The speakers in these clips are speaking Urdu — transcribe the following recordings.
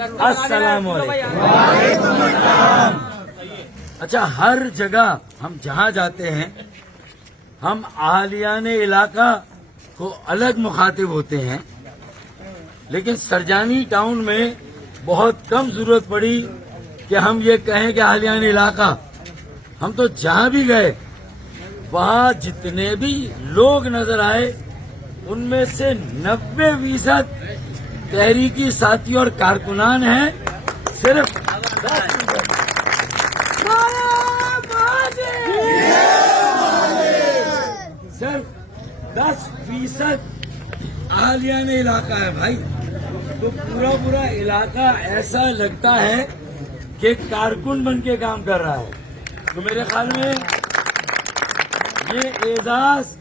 السلام علیکم. اچھا، ہر جگہ ہم جہاں جاتے ہیں ہم اہالیان علاقہ کو الگ مخاطب ہوتے ہیں، لیکن سرجانی ٹاؤن میں بہت کم ضرورت پڑی کہ ہم یہ کہیں کہ اہالیان علاقہ. ہم تو جہاں بھی گئے وہاں جتنے بھی لوگ نظر آئے ان میں سے 90% تحریکی ساتھی اور کارکنان ہیں. صرف 10% اہالیان علاقہ ہے بھائی. تو پورا علاقہ ایسا لگتا ہے کہ کارکن بن کے کام کر رہا ہے. تو میرے خیال میں یہ اعزاز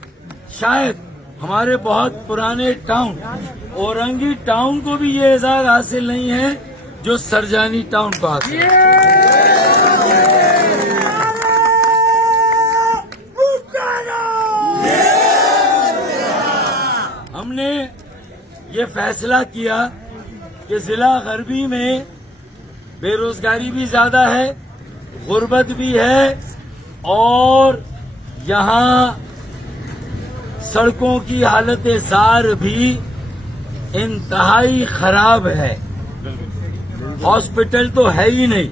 شاید ہمارے بہت پرانے ٹاؤن اورنگی ٹاؤن کو بھی یہ اعزاز حاصل نہیں ہے جو سرجانی ٹاؤن کو حاصل ہے. ہم نے یہ فیصلہ کیا کہ ضلع غربی میں بے روزگاری بھی زیادہ ہے، غربت بھی ہے، اور یہاں سڑکوں کی حالت زار بھی انتہائی خراب ہے. ہاسپٹل تو ہے ہی نہیں،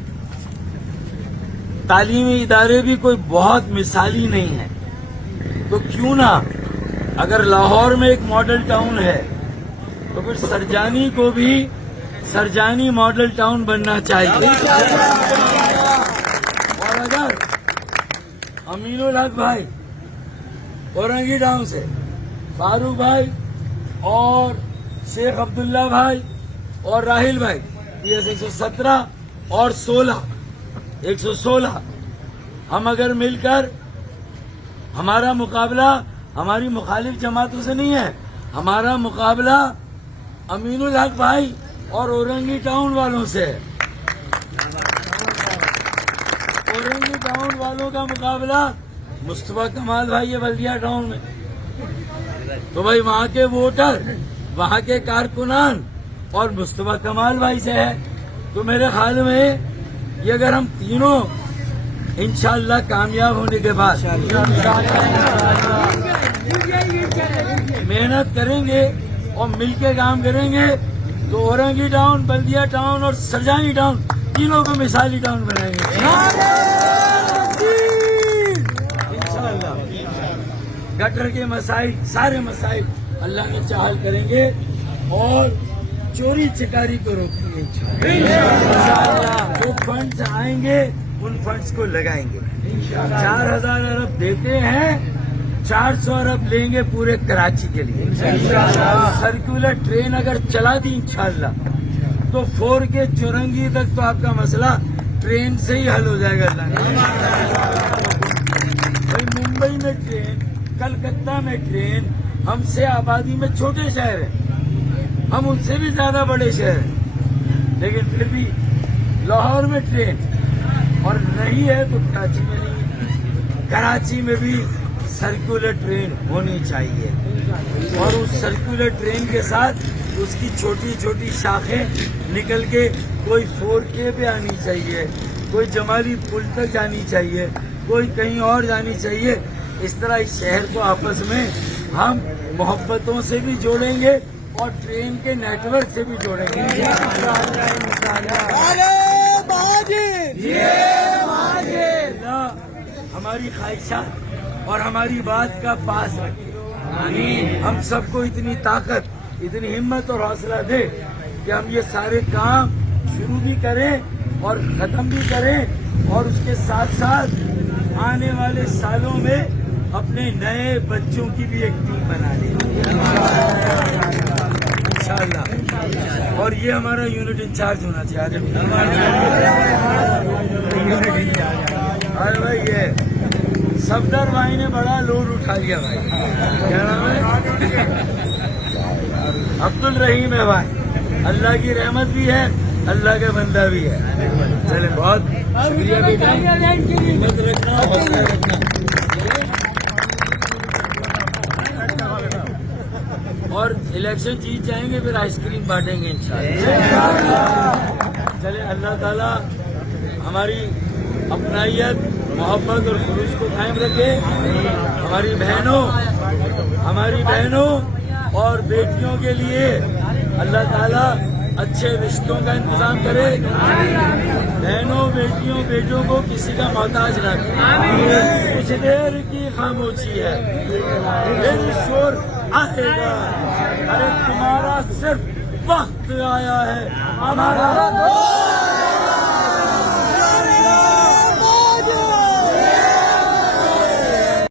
تعلیمی ادارے بھی کوئی بہت مثالی نہیں ہیں. تو کیوں نہ اگر لاہور میں ایک ماڈل ٹاؤن ہے تو پھر سرجانی کو بھی سرجانی ماڈل ٹاؤن بننا چاہیے. اور اگر امین الحق بھائی اورنگی ٹاؤن سے، فاروق بھائی اور شیخ عبداللہ بھائی اور راہل بھائی PS 117 اور 116 ہم اگر مل کر، ہمارا مقابلہ ہماری مخالف جماعتوں سے نہیں ہے، ہمارا مقابلہ امین الحق بھائی اور اورنگی ٹاؤن والوں سے ہے. اورنگی ٹاؤن والوں کا مقابلہ مصطفیٰ کمال بھائی ہے بلدیہ ٹاؤن میں. تو بھائی وہاں کے ووٹر، وہاں کے کارکنان اور مصطفیٰ کمال بھائی سے ہے. تو میرے خیال میں یہ اگر ہم تینوں انشاءاللہ کامیاب ہونے کے بعد محنت کریں گے اور مل کے کام کریں گے تو اورنگی ٹاؤن، بلدیہ ٹاؤن اور سرجانی ٹاؤن تینوں کو مثالی ٹاؤن بنائیں گے انشاءاللہ. گٹر کے مسائل، سارے مسائل اللہ نے چاہل کریں گے اور چوری چکاری کو روکیں گے انشاءاللہ. جو فنڈز آئیں گے ان فنڈز کو لگائیں گے. 4000 ارب دیتے ہیں، 400 ارب لیں گے پورے کراچی کے لیے. سرکولر ٹرین اگر چلا دی انشاءاللہ تو 4 کے چورنگی تک تو آپ کا مسئلہ ٹرین سے ہی حل ہو جائے گا. اللہ بھائی ممبئی میں ٹرین، کلکتہ میں ٹرین، ہم سے آبادی میں چھوٹے شہر ہیں، ہم ان سے بھی زیادہ بڑے شہر ہیں، لیکن پھر بھی لاہور میں ٹرین اور نہیں ہے تو کراچی میں نہیں. کراچی میں بھی سرکولر ٹرین ہونی چاہیے اور اس سرکولر ٹرین کے ساتھ اس کی چھوٹی چھوٹی شاخیں نکل کے کوئی 4K پہ آنی چاہیے، کوئی جمالی پل تک جانی چاہیے، کوئی کہیں اور جانی چاہیے. اس طرح اس شہر کو آپس میں ہم محبتوں سے بھی جوڑیں گے اور ٹرین کے نیٹ ورک سے بھی جوڑیں گے. اللہ ہماری خواہشات اور ہماری بات کا پاس رکھے. ہم سب کو اتنی طاقت، اتنی ہمت اور حوصلہ دے کہ ہم یہ سارے کام شروع بھی کریں اور ختم بھی کریں، اور اس کے ساتھ ساتھ آنے والے سالوں میں اپنے نئے بچوں کی بھی ایک ٹیم بنا لیں انشاءاللہ. اور یہ ہمارا یونٹ انچارج ہونا چاہیے. ارے بھائی یہ صفدر بھائی نے بڑا لوڈ اٹھا لیا بھائی. کیا نام ہے؟ عبد الرحیم ہے بھائی. اللہ کی رحمت بھی ہے، اللہ کا بندہ بھی ہے. چلے بہت شکریہ بیٹا، ہمت رکھنا، حوصلہ رکھنا. اور الیکشن جیت جائیں گے پھر آئس کریم بانٹیں گے انشاءاللہ. اللہ تعالیٰ ہماری اپنائیت محبت اور خلوص کو قائم رکھے. ہماری بہنوں اور بیٹیوں کے لیے اللہ تعالیٰ اچھے رشتوں کا انتظام کرے. بہنوں بیٹیوں بیٹوں کو کسی کا محتاج نہ کرے. کچھ دیر کی خاموشی ہے پھر شور آئے گا. ارے تمہارا صرف وقت آیا ہے. ہمارا